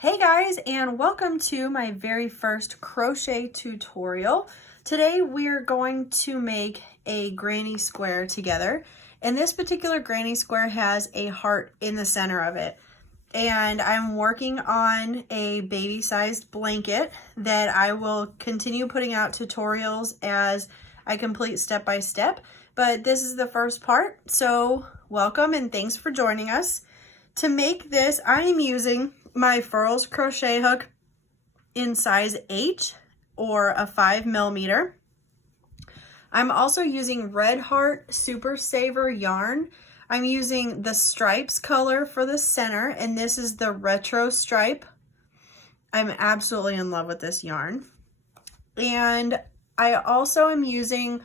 Hey guys, and welcome to my very first crochet tutorial. Today we're going to make a granny square together, and this particular granny square has a heart in the center of it. And I'm working on a baby-sized blanket that I will continue putting out tutorials as I complete step by step, but this is the first part, so welcome and thanks for joining us. To make this, I am using my Furls crochet hook in size H or a 5mm. I'm also using Red Heart Super Saver yarn. I'm using the stripes color for the center, and this is the retro stripe. I'm absolutely in love with this yarn. And I also am using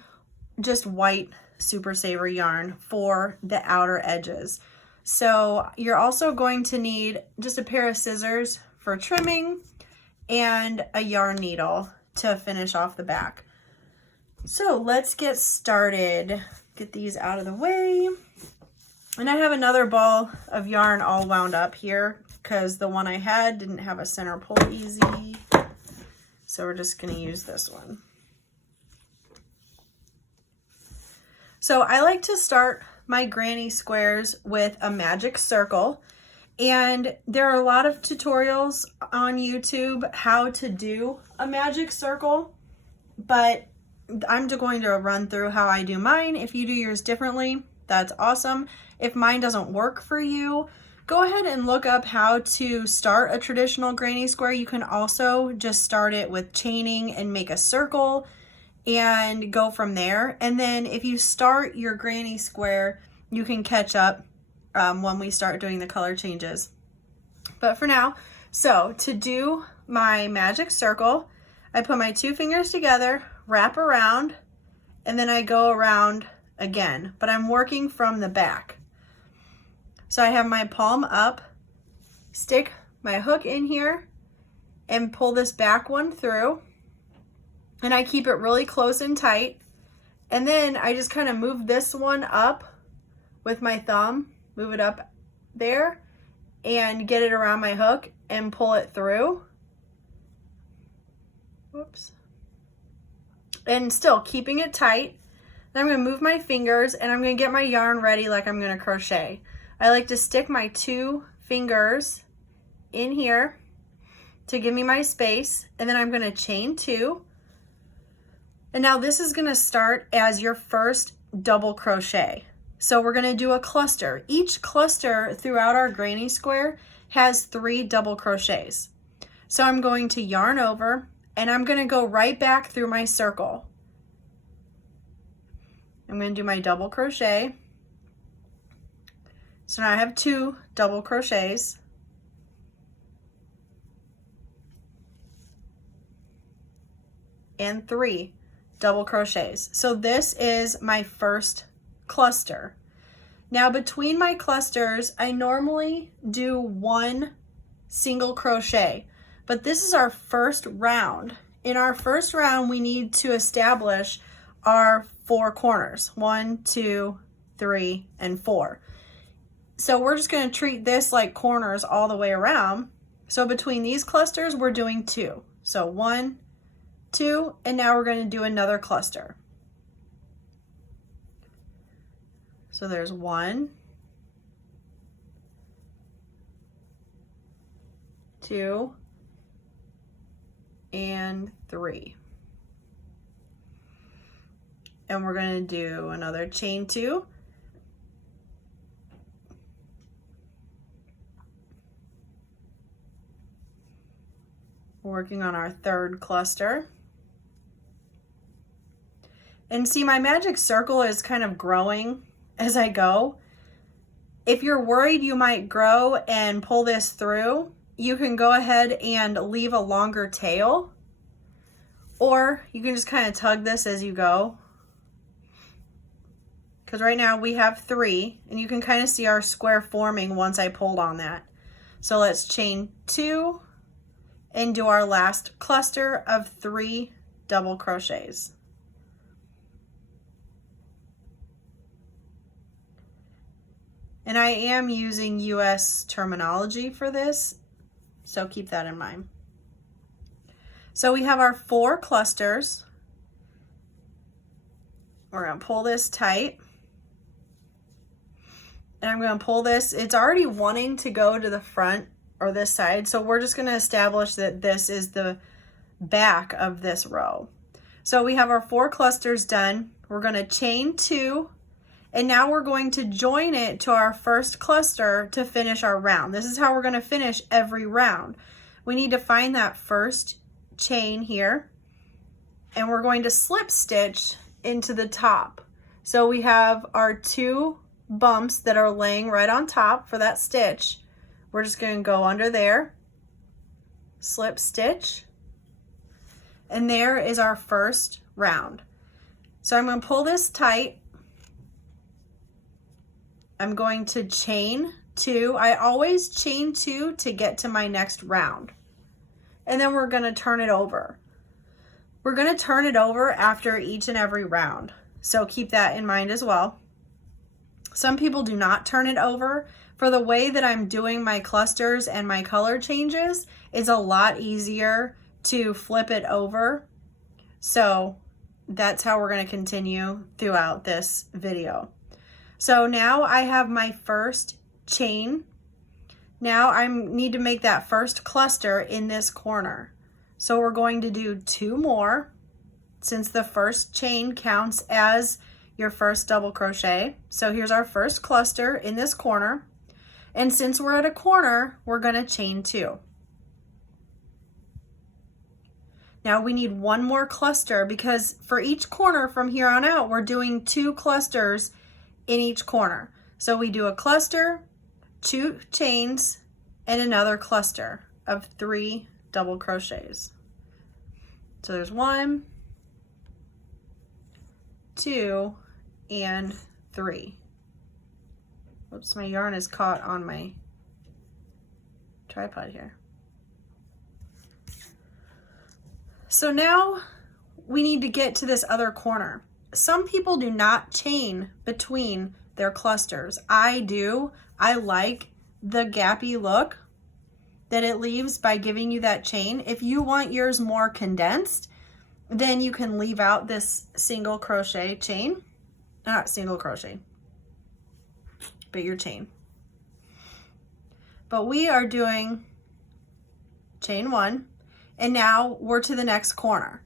just white Super Saver yarn for the outer edges. So you're also going to need just a pair of scissors for trimming and a yarn needle to finish off the back. So let's get started. Get these out of the way. And I have another ball of yarn all wound up here because the one I had didn't have a center pull easy. So we're just going to use this one. So I like to start my granny squares with a magic circle, and there are a lot of tutorials on YouTube how to do a magic circle, but I'm just going to run through how I do mine. If you do yours differently, that's awesome. If mine doesn't work for you, go ahead and look up how to start a traditional granny square. You can also just start it with chaining and make a circle and go from there. And then if you start your granny square, you can catch up when we start doing the color changes. But for now, so to do my magic circle, I put my two fingers together, wrap around, and then I go around again, but I'm working from the back. So I have my palm up, stick my hook in here, and pull this back one through. And I keep it really close and tight. And then I just kind of move this one up with my thumb, move it up there, and get it around my hook and pull it through. Whoops. And still keeping it tight. Then I'm going to move my fingers and I'm going to get my yarn ready like I'm going to crochet. I like to stick my two fingers in here to give me my space, and then I'm going to chain two. And now this is going to start as your first double crochet. So we're going to do a cluster. Each cluster throughout our granny square has 3 double crochets. So I'm going to yarn over and I'm going to go right back through my circle. I'm going to do my double crochet. So now I have 2 double crochets. And 3 double crochets. So this is my first cluster. Now between my clusters, I normally do 1 single crochet, but this is our first round. In our first round, we need to establish our 4 corners, 1, 2, 3, and 4. So we're just going to treat this like corners all the way around. So between these clusters, we're doing 2. So 1, 2, and now we're going to do another cluster. So there's 1, 2, and 3. And we're going to do another chain 2. We're working on our third cluster. And see, my magic circle is kind of growing as I go. If you're worried you might grow and pull this through, you can go ahead and leave a longer tail, or you can just kind of tug this as you go. Because right now we have 3, and you can kind of see our square forming once I pulled on that. So let's chain 2 and do our last cluster of 3 double crochets. And I am using US terminology for this. So keep that in mind. So we have our 4 clusters. We're going to pull this tight. And I'm going to pull this. It's already wanting to go to the front or this side. So we're just going to establish that this is the back of this row. So we have our 4 clusters done. We're going to chain 2. And now we're going to join it to our first cluster to finish our round. This is how we're going to finish every round. We need to find that first chain here. And we're going to slip stitch into the top. So we have our 2 bumps that are laying right on top for that stitch. We're just going to go under there, slip stitch, and there is our first round. So I'm going to pull this tight. I'm going to chain 2. I always chain 2 to get to my next round. And then we're going to turn it over. We're going to turn it over after each and every round. So keep that in mind as well. Some people do not turn it over. For the way that I'm doing my clusters and my color changes, it's a lot easier to flip it over. So that's how we're going to continue throughout this video. So now I have my first chain. Now I need to make that first cluster in this corner. So we're going to do 2 more, since the first chain counts as your first double crochet. So here's our first cluster in this corner. And since we're at a corner, we're going to chain 2. Now we need 1 more cluster, because for each corner from here on out, we're doing 2 clusters in each corner. So we do a cluster, 2 chains, and another cluster of 3 double crochets. So there's 1, 2, and 3. Oops, my yarn is caught on my tripod here. So now we need to get to this other corner. Some people do not chain between their clusters. I do. I like the gappy look that it leaves by giving you that chain. If you want yours more condensed, then you can leave out this single crochet chain. Not single crochet, but your chain. But we are doing chain 1, and now we're to the next corner.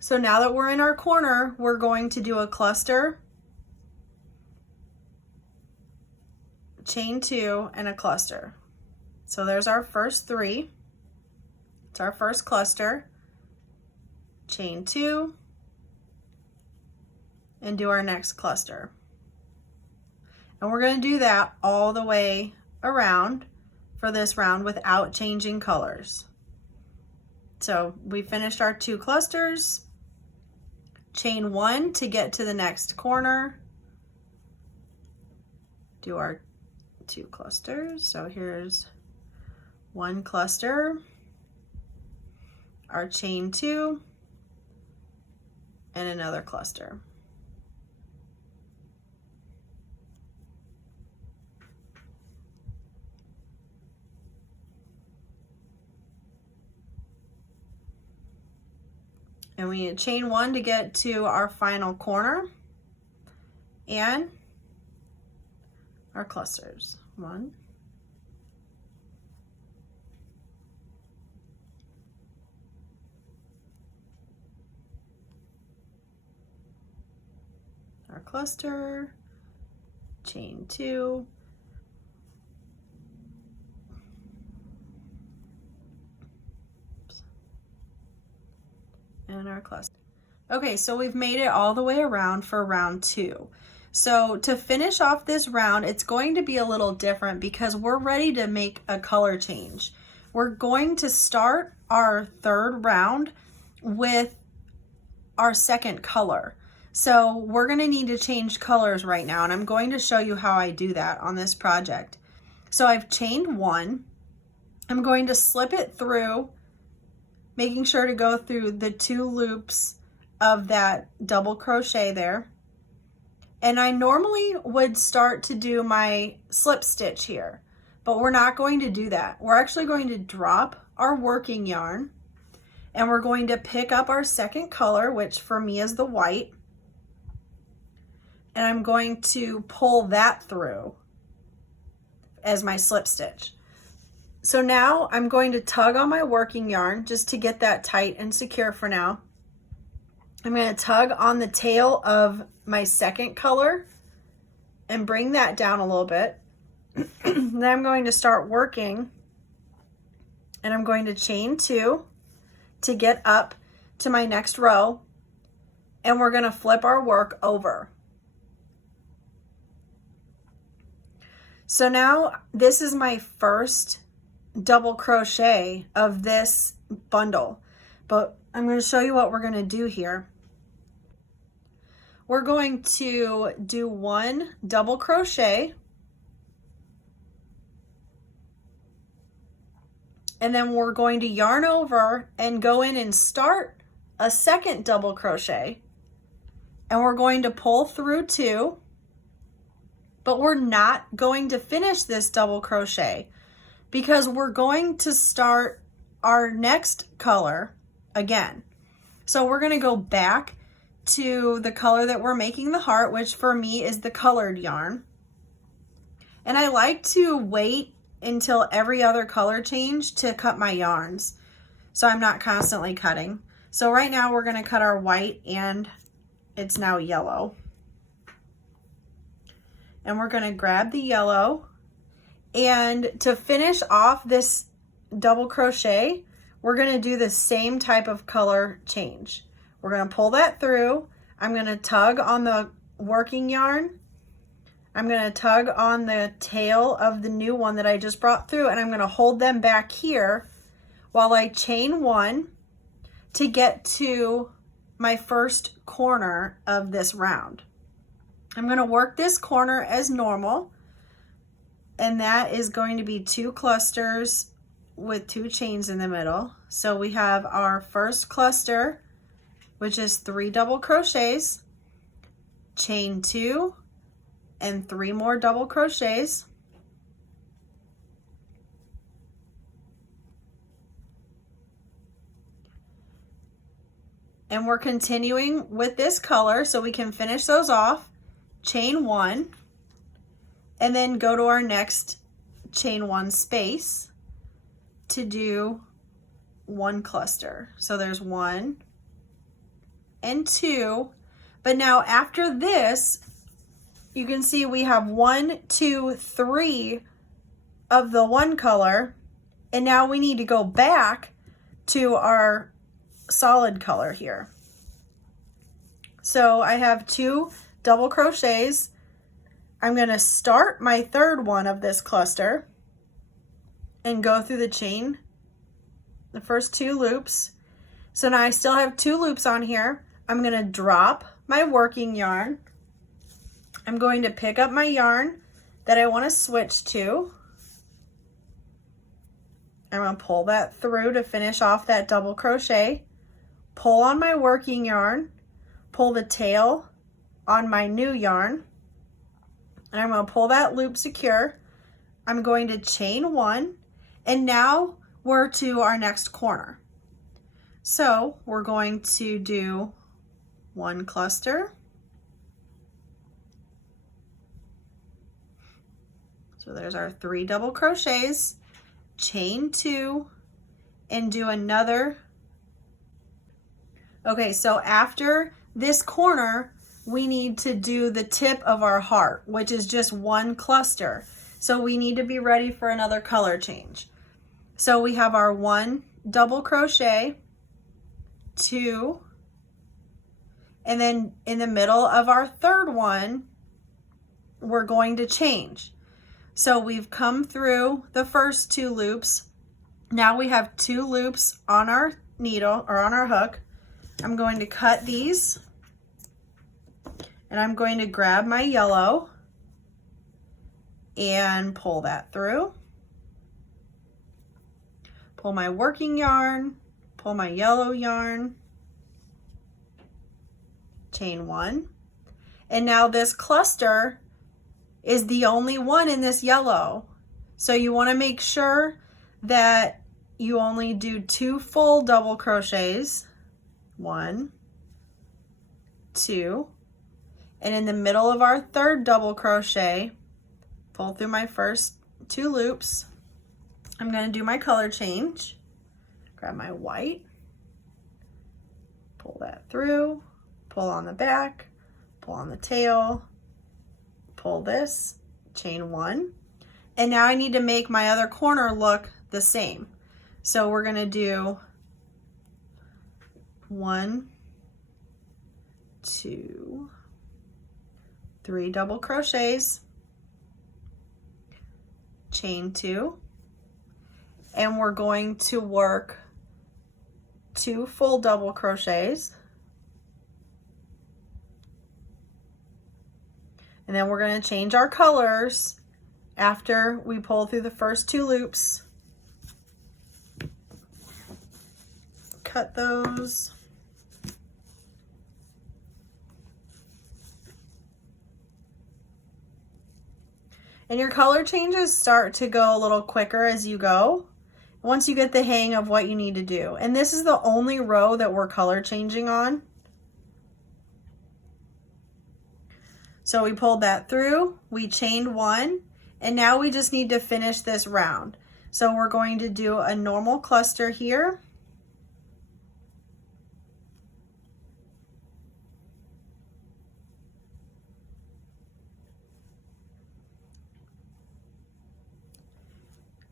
So now that we're in our corner, we're going to do a cluster, chain 2, and a cluster. So there's our first 3. It's our first cluster, chain 2, and do our next cluster. And we're going to do that all the way around for this round without changing colors. So we finished our 2 clusters, chain 1 to get to the next corner, do our 2 clusters. So here's 1 cluster, our chain 2, and another cluster. And we need to chain 1 to get to our final corner, and our clusters. 1, our cluster, chain 2, and our cluster. Okay, so we've made it all the way around for round 2. So to finish off this round, it's going to be a little different because we're ready to make a color change. We're going to start our 3rd round with our 2nd color. So we're going to need to change colors right now, and I'm going to show you how I do that on this project. So I've chained 1. I'm going to slip it through, making sure to go through the 2 loops of that double crochet there. And I normally would start to do my slip stitch here, but we're not going to do that. We're actually going to drop our working yarn, and we're going to pick up our second color, which for me is the white, and I'm going to pull that through as my slip stitch. So now I'm going to tug on my working yarn just to get that tight and secure for now. I'm going to tug on the tail of my second color and bring that down a little bit. Then I'm going to start working, and I'm going to chain 2 to get up to my next row, and we're going to flip our work over. So now this is my first double crochet of this bundle, but I'm going to show you what we're going to do here. We're going to do 1 double crochet, and then we're going to yarn over and go in and start a second double crochet, and we're going to pull through 2, but we're not going to finish this double crochet because we're going to start our next color again. So we're going to go back to the color that we're making the heart, which for me is the colored yarn. And I like to wait until every other color change to cut my yarns, so I'm not constantly cutting. So right now we're going to cut our white, and it's now yellow. And we're going to grab the yellow, and to finish off this double crochet, we're going to do the same type of color change. We're going to pull that through. I'm going to tug on the working yarn. I'm going to tug on the tail of the new one that I just brought through, and I'm going to hold them back here while I chain 1 to get to my first corner of this round. I'm going to work this corner as normal, and that is going to be 2 clusters with 2 chains in the middle. So we have our first cluster, which is 3 double crochets, chain 2, and 3 more double crochets. And we're continuing with this color so we can finish those off. Chain 1, and then go to our next chain 1 space to do 1 cluster. So there's 1 and 2, but now after this, you can see we have 1, 2, 3 of the one color, and now we need to go back to our solid color here. So I have 2 double crochets. I'm going to start my third one of this cluster and go through the chain, the first 2 loops. So now I still have 2 loops on here. I'm going to drop my working yarn. I'm going to pick up my yarn that I want to switch to. I'm going to pull that through to finish off that double crochet. Pull on my working yarn, pull the tail on my new yarn, and I'm going to pull that loop secure. I'm going to chain 1, and now we're to our next corner. So we're going to do 1 cluster. So there's our 3 double crochets, chain 2, and do another. Okay, so after this corner, we need to do the tip of our heart, which is just 1 cluster. So we need to be ready for another color change. So we have our 1 double crochet, 2, and then in the middle of our third one, we're going to change. So we've come through the first 2 loops. Now we have 2 loops on our needle or on our hook. I'm going to cut these, and I'm going to grab my yellow and pull that through. Pull my working yarn, pull my yellow yarn, chain 1. And now this cluster is the only one in this yellow. So you want to make sure that you only do 2 full double crochets. 1, 2, and in the middle of our 3rd double crochet, pull through my first 2 loops. I'm going to do my color change. Grab my white, pull that through, pull on the back, pull on the tail, pull this, chain 1. And now I need to make my other corner look the same. So we're going to do 1, 2, 3 double crochets, chain 2, and we're going to work 2 full double crochets, and then we're going to change our colors after we pull through the first 2 loops. Cut those. And your color changes start to go a little quicker as you go, once you get the hang of what you need to do. And this is the only row that we're color changing on. So we pulled that through, we chained 1, and now we just need to finish this round. So we're going to do a normal cluster here.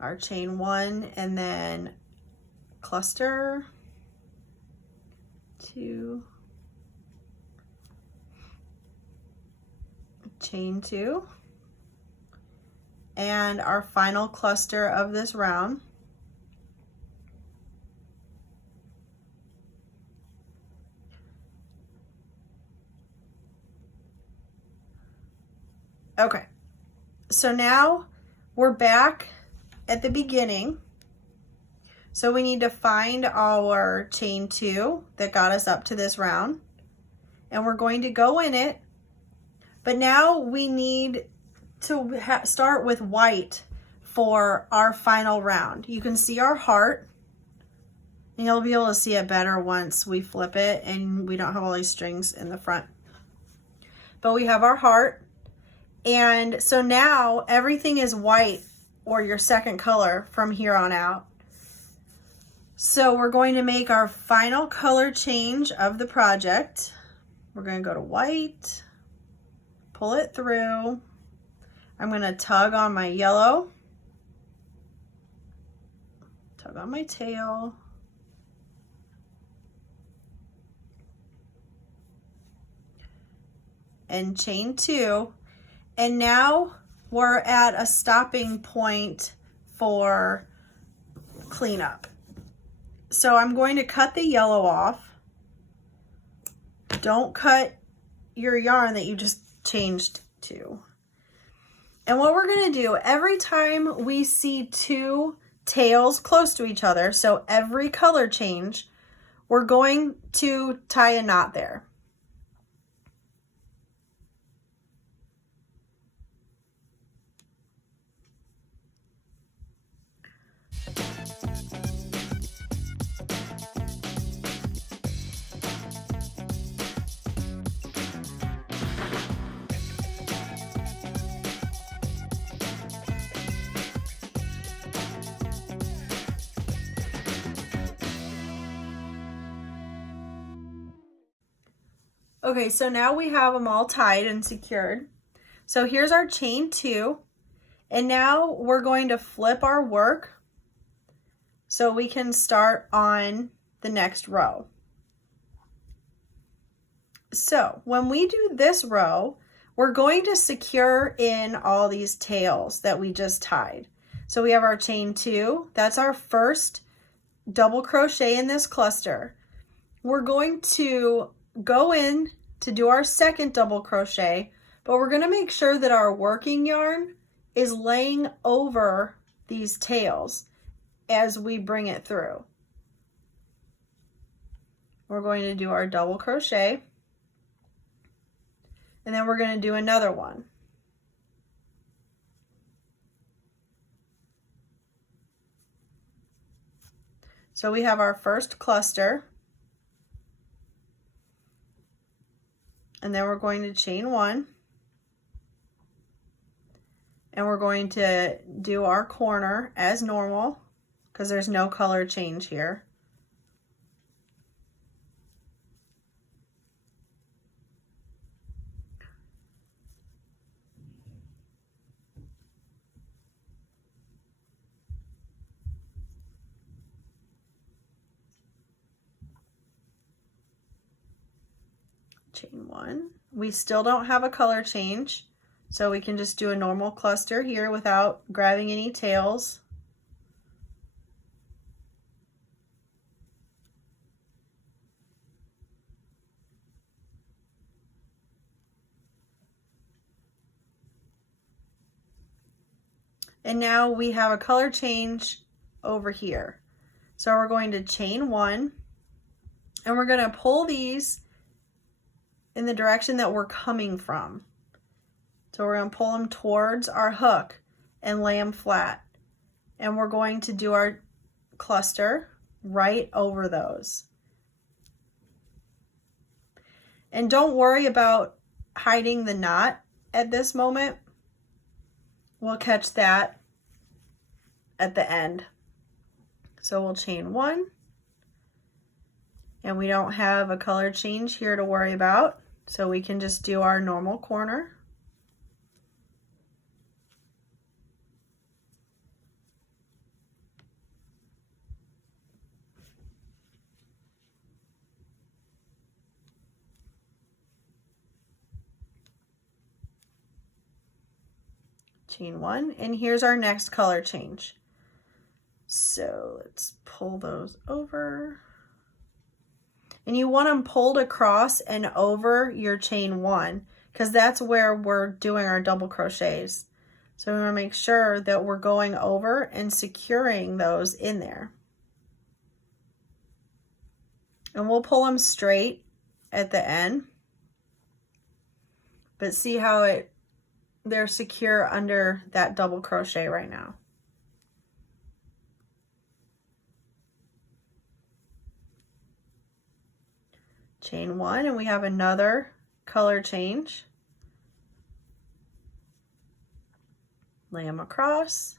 Our chain 1, and then cluster 2, chain 2, and our final cluster of this round. Okay, so now we're back at the beginning. So we need to find our chain 2 that got us up to this round, and we're going to go in it, but now we need to start with white for our final round. You can see our heart, and you'll be able to see it better once we flip it and we don't have all these strings in the front. But we have our heart, and so now everything is white, or your second color from here on out. So we're going to make our final color change of the project. We're going to go to white, pull it through. I'm going to tug on my yellow, tug on my tail, and chain 2. And now we're at a stopping point for cleanup. So I'm going to cut the yellow off. Don't cut your yarn that you just changed to. And what we're going to do, every time we see 2 tails close to each other, so every color change, we're going to tie a knot there. Okay, so now we have them all tied and secured. So here's our chain 2, and now we're going to flip our work so we can start on the next row. So when we do this row, we're going to secure in all these tails that we just tied. So we have our chain 2, that's our first double crochet in this cluster. We're going to go in to do our second double crochet, but we're going to make sure that our working yarn is laying over these tails as we bring it through. We're going to do our double crochet, and then we're going to do another one. So we have our first cluster, and then we're going to chain 1, and we're going to do our corner as normal because there's no color change here. Chain 1. We still don't have a color change, so we can just do a normal cluster here without grabbing any tails. And now we have a color change over here. So we're going to chain 1, and we're going to pull these in the direction that we're coming from. So we're going to pull them towards our hook and lay them flat. And we're going to do our cluster right over those. And don't worry about hiding the knot at this moment. We'll catch that at the end. So we'll chain 1, and we don't have a color change here to worry about, so we can just do our normal corner. Chain 1, and here's our next color change. So let's pull those over. And you want them pulled across and over your chain 1 because that's where we're doing our double crochets. So we want to make sure that we're going over and securing those in there. And we'll pull them straight at the end. But see how they're secure under that double crochet right now. Chain 1, and we have another color change. Lay them across.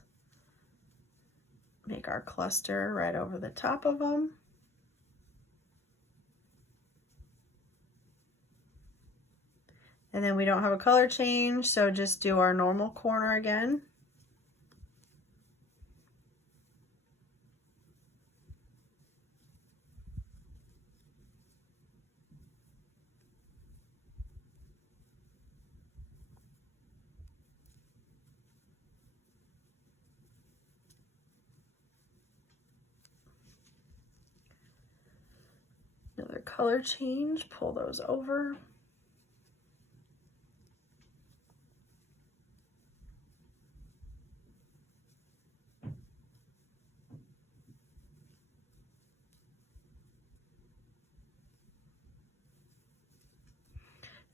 Make our cluster right over the top of them. And then we don't have a color change, so just do our normal corner again. Another color change, pull those over.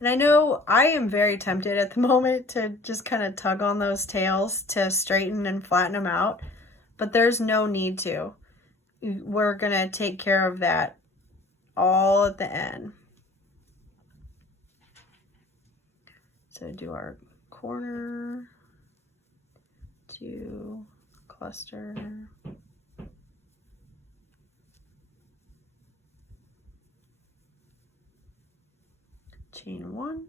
And I know I am very tempted at the moment to just kind of tug on those tails to straighten and flatten them out, but there's no need to. We're going to take care of that all at the end. So do our corner, 2, cluster, chain 1,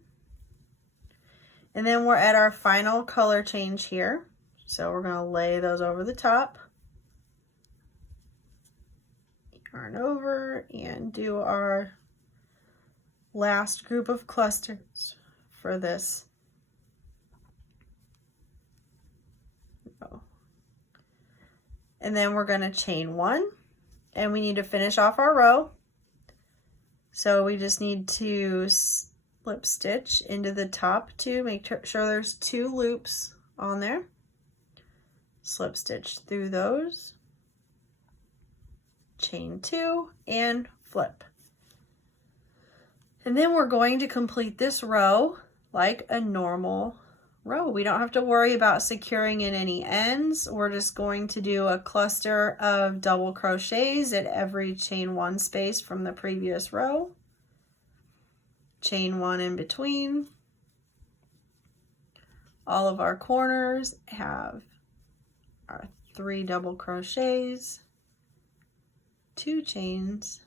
and then we're at our final color change here. So we're going to lay those over the top, yarn over, and do our last group of clusters for this. And then we're going to chain 1, and we need to finish off our row. So we just need to slip stitch into the top 2, make sure there's 2 loops on there. Slip stitch through those, chain 2, and flip. And then we're going to complete this row like a normal row. We don't have to worry about securing in any ends. We're just going to do a cluster of double crochets at every chain 1 space from the previous row. Chain 1 in between. All of our corners have our 3 double crochets, 2 chains,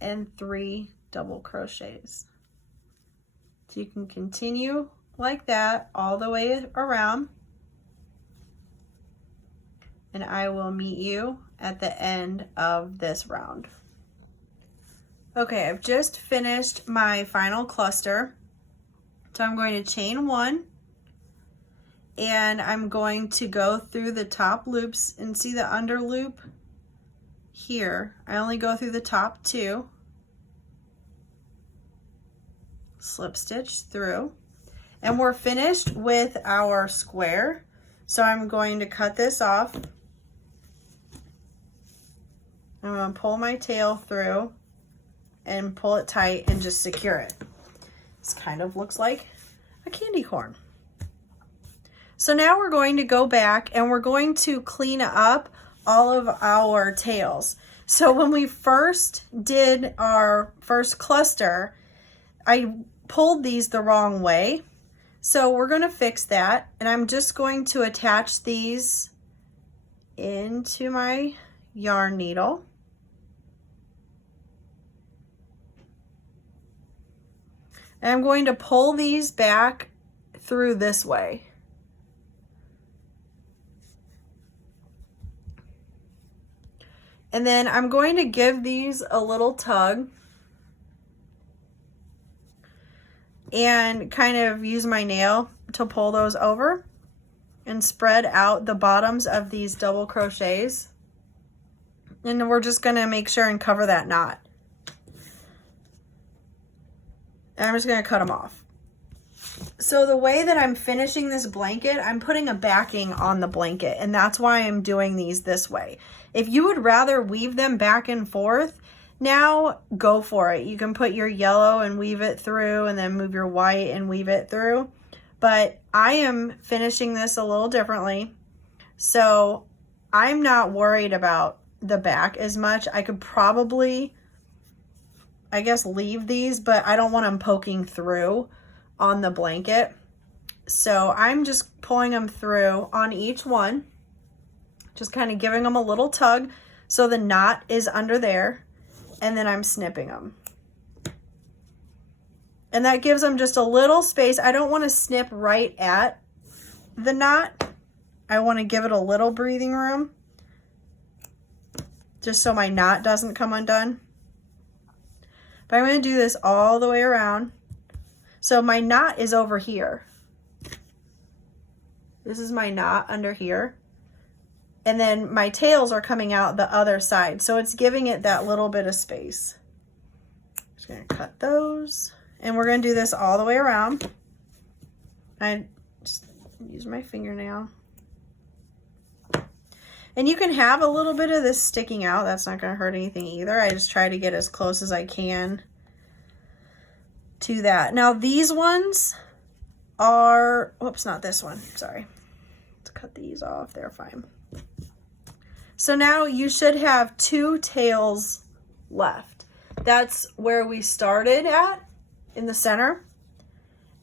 and 3 double crochets. So you can continue like that all the way around, and I will meet you at the end of this round. Okay, I've just finished my final cluster. So I'm going to chain 1, and I'm going to go through the top loops and see the under loop here. I only go through the top 2. Slip stitch through, and we're finished with our square. So I'm going to cut this off. I'm going to pull my tail through and pull it tight and just secure it. This kind of looks like a candy corn. So now we're going to go back and we're going to clean up all of our tails. So when we first did our first cluster, I pulled these the wrong way. So we're going to fix that, and I'm just going to attach these into my yarn needle. And I'm going to pull these back through this way. And then I'm going to give these a little tug and kind of use my nail to pull those over and spread out the bottoms of these double crochets. And we're just going to make sure and cover that knot. And I'm just going to cut them off. So the way that I'm finishing this blanket, I'm putting a backing on the blanket, and that's why I'm doing these this way. If you would rather weave them back and forth, now go for it. You can put your yellow and weave it through, and then move your white and weave it through. But I am finishing this a little differently, so I'm not worried about the back as much. I could probably, I guess, leave these, but I don't want them poking through on the blanket. So I'm just pulling them through on each one, just kind of giving them a little tug so the knot is under there. And then I'm snipping them. And that gives them just a little space. I don't want to snip right at the knot. I want to give it a little breathing room, just so my knot doesn't come undone. But I'm going to do this all the way around. So my knot is over here. This is my knot under here. And then my tails are coming out the other side. So it's giving it that little bit of space. Just gonna cut those. And we're gonna do this all the way around. I just use my fingernail. And you can have a little bit of this sticking out. That's not gonna hurt anything either. I just try to get as close as I can to that. Now these ones are, whoops, not this one, sorry. Let's cut these off, they're fine. So now you should have 2 tails left. That's where we started at in the center,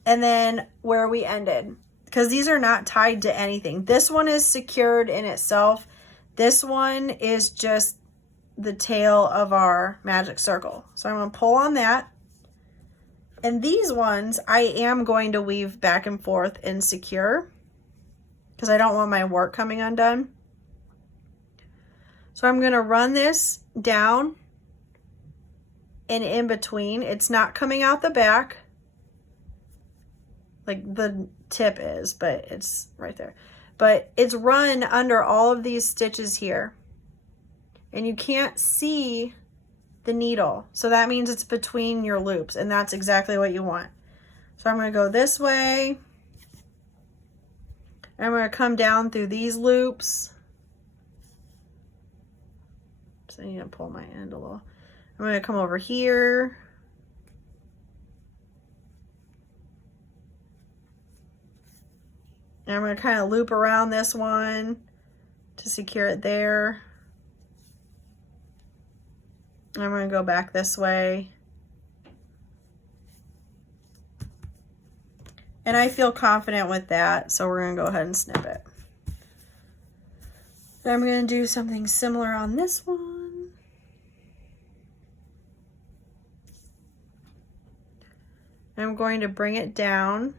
and then where we ended, because these are not tied to anything. This one is secured in itself. This one is just the tail of our magic circle. So I'm going to pull on that. And these ones I am going to weave back and forth and secure, because I don't want my work coming undone. So I'm going to run this down and in between. It's not coming out the back like the tip is, but it's right there. But it's run under all of these stitches here. And you can't see the needle. So that means it's between your loops, and that's exactly what you want. So I'm going to go this way. And I'm going to come down through these loops. So I need to pull my end a little. I'm going to come over here. And I'm going to kind of loop around this one to secure it there. I'm going to go back this way. And I feel confident with that, so we're going to go ahead and snip it. Then I'm going to do something similar on this one. I'm going to bring it down.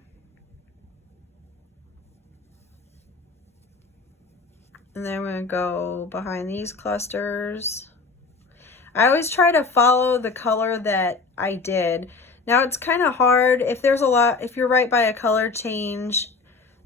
And then I'm going to go behind these clusters. I always try to follow the color that I did. Now it's kind of hard if you're right by a color change,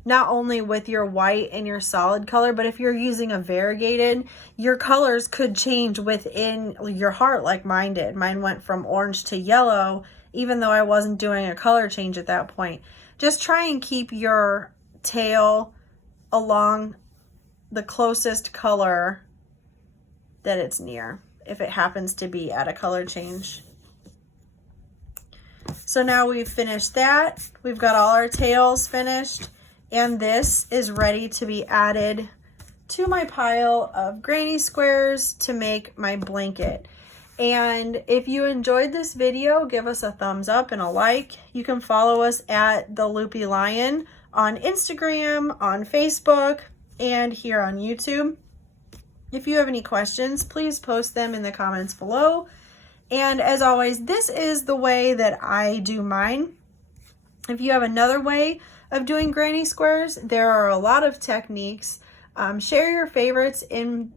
not only with your white and your solid color, but if you're using a variegated, your colors could change within your heart like mine did. Mine went from orange to yellow, even though I wasn't doing a color change at that point. Just try and keep your tail along the closest color that it's near, if it happens to be at a color change. So now we've finished that. We've got all our tails finished, and this is ready to be added to my pile of granny squares to make my blanket. And if you enjoyed this video, give us a thumbs up and a like. You can follow us at The Loopy Lion on Instagram, on Facebook, and here on YouTube. If you have any questions, please post them in the comments below. And as always, this is the way that I do mine. If you have another way of doing granny squares, there are a lot of techniques. Share your favorites in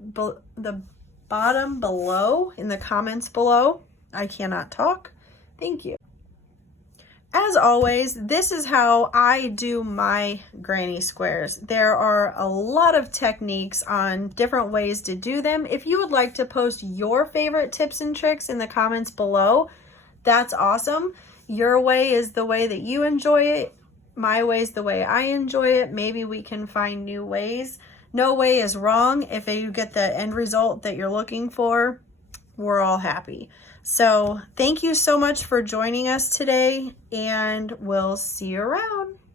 the bottom below, in the comments below. I cannot talk. Thank you. As always, this is how I do my granny squares. There are a lot of techniques on different ways to do them. If you would like to post your favorite tips and tricks in the comments below, that's awesome. Your way is the way that you enjoy it. My way is the way I enjoy it. Maybe we can find new ways. No way is wrong. If you get the end result that you're looking for, we're all happy. So thank you so much for joining us today, and we'll see you around.